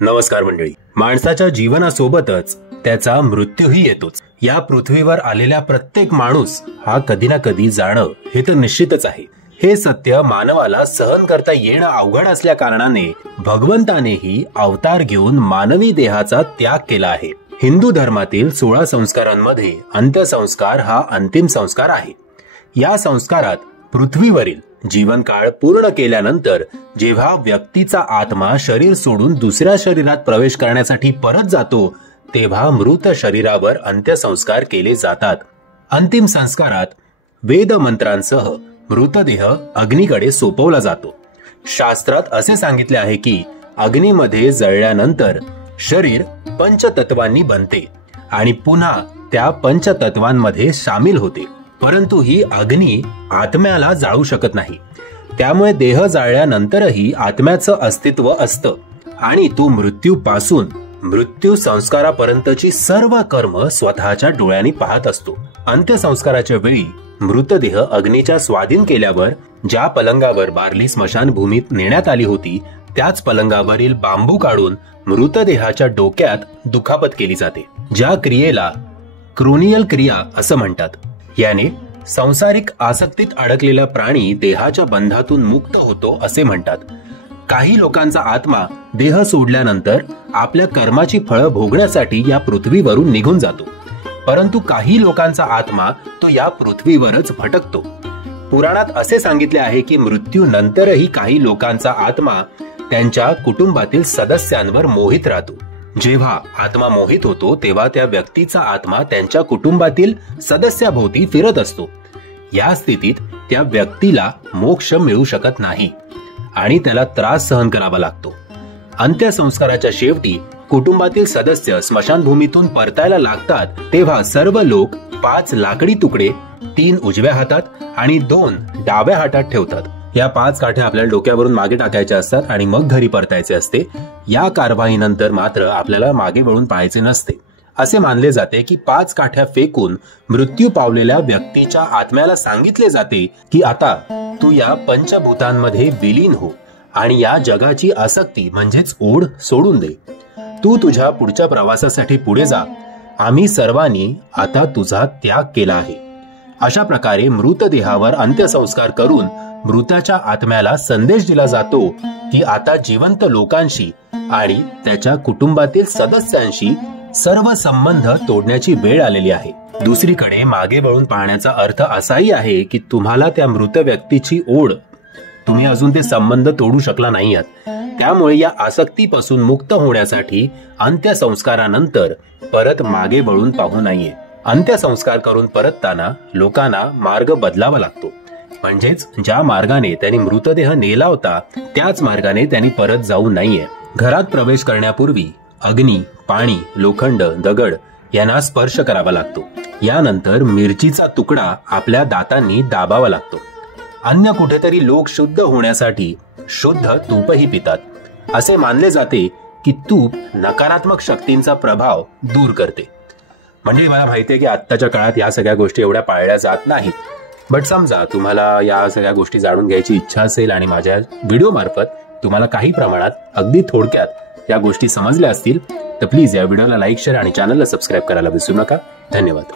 नमस्कार मंडळी. माणसाच्या जीवनासोबतच त्याचा मृत्यूही येतोच. या पृथ्वीवर आलेला प्रत्येक माणूस हा कधी ना कधी जाणं हे तर निश्चितच आहे. हे सत्य मानवाला सहन करता येणं अवघड असल्या कारणाने भगवंतानेही अवतार घेऊन मानवी देहाचा त्याग केला आहे. हिंदू धर्मातील 16 संस्कारांमध्ये अंत्यसंस्कार हा अंतिम संस्कार आहे. या संस्कारात पृथ्वीवरील जीवनकाळ पूर्ण केल्यानंतर जेव्हा व्यक्तीचा आत्मा शरीर सोडून दुसऱ्या शरीरात प्रवेश करण्यासाठी परत जातो तेव्हा मृत शरीरावर अंत्यसंस्कार केले जातात. अंतिम संस्कारात वेद मंत्रांसह मृतदेह अग्नीकडे सोपवला जातो. शास्त्रात असे सांगितले आहे की अग्नीमध्ये जळल्यानंतर शरीर पंचतत्वांनी बनते आणि पुन्हा त्या पंचतत्वांमध्ये सामील होते. परंतु ही अग्नी आत्म्याला जाळू शकत नाही. त्यामुळे देह जाळल्यानंतरही आत्म्याचं अस्तित्व असतं आणि तो मृत्यूपासून मृत्यू संस्कारापर्यंतची सर्व कर्म स्वतःच्या डोळ्यांनी पाहत असतो. अंत्यसंस्काराच्या वेळी मृतदेह अग्नीच्या स्वाधीन केल्यावर ज्या पलंगावर बारली स्मशानभूमीत नेण्यात आली होती त्याच पलंगावरील बांबू काढून मृतदेहाच्या डोक्यात दुखापत केली जाते. ज्या क्रियेला क्रोनियल क्रिया असं म्हणतात. याने सांसारिक आसक्तीत अडकलेला प्राणी देहाच्या बंधातून मुक्त होतो असे म्हणतात. काही लोकांचा आत्मा देह सोडल्यानंतर आपल्या कर्माची फळं भोगण्यासाठी या पृथ्वीवरून निघून जातो. परंतु काही लोकांचा आत्मा तो या पृथ्वीवरच भटकतो. पुराणात असे सांगितले आहे की मृत्यू नंतरही काही लोकांचा आत्मा त्यांच्या कुटुंबातील सदस्यांवर मोहित राहतो. जेव्हा आत्मा मोहित होतो तेव्हा त्या व्यक्तीचा आत्मा त्यांच्या कुटुंबातील सदस्याभोवती फिरत असतो. या स्थितीत त्या व्यक्तीला मोक्ष मिळू शकत नाही आणि त्याला त्रास सहन करावा लागतो. अंत्यसंस्काराच्या शेवटी कुटुंबातील सदस्य स्मशानभूमीतून परतायला लागतात तेव्हा सर्व लोक 5 लाकडी तुकडे 3 उजव्या हातात आणि 2 डाव्या हातात ठेवतात. या 5 काठ्या आपल्याला डोक्यावरून मागे टाकायच्या असतात आणि मग घरी परतायचे असते. या कारवाईनंतर मात्र आपल्याला मागे वळून पाहायचे नसते. असे मानले जाते की 5 काठ्या फेकून मृत्यू पावलेल्या व्यक्तीच्या आत्म्याला सांगितले जाते की आता तू या पंचभूतांमध्ये विलीन हो आणि या जगाची आसक्ती म्हणजेच ओढ सोडून दे. तू तुझ्या पुढच्या प्रवासासाठी पुढे जा. आम्ही सर्वांनी आता तुझा त्याग केला आहे. अशा प्रकारे मृतदेहावर अंत्यसंस्कार करून मृताच्या आत्म्याला संदेश दिला जातो की आता जिवंत लोकांशी आणि त्याच्या कुटुंबातील सदस्यांशी सर्व संबंध तोडण्याची वेळ आलेली आहे. दुसरीकडे मागे वळून पाहण्याचा अर्थ असाही आहे की तुम्हाला त्या मृत व्यक्तीची ओढ, तुम्ही अजून ते संबंध तोडू शकला नाही आहात. त्यामुळे या आसक्तीपासून मुक्त होण्यासाठी अंत्यसंस्कारानंतर परत मागे वळून पाहू नये. अंत्यसंस्कार करून परतताना लोकांना मार्ग बदलावा लागतो. म्हणजेच ज्या मार्गाने त्यांनी मृतदेह नेला होता त्याच मार्गाने त्यांनी परत जाऊ नये. घरात प्रवेश करण्यापूर्वी अग्नी, पाणी, लोखंड, दगड यांना स्पर्श करावा लागतो. यानंतर मिरचीचा तुकडा आपल्या दातांनी दाबावा लागतो. अन्य कुठेतरी लोक शुद्ध होण्यासाठी शुद्ध तूपही पितात. असे मानले जाते की तूप नकारात्मक शक्तींचा प्रभाव दूर करते. म्हणजे मला माहितीये की आत्ताच्या काळात या सगळ्या गोष्टी एवढ्या पाळल्या जात नाहीत. बट समजा तुम्हाला या सगळ्या गोष्टी जाणून घ्यायची इच्छा असेल आणि माझ्या व्हिडिओ मार्फत तुम्हाला काही प्रमाणात अगदी थोडक्यात या गोष्टी समजल्या असतील तर प्लीज या व्हिडिओला लाईक, शेअर आणि चॅनलला सबस्क्राईब करायला विसरू नका. धन्यवाद.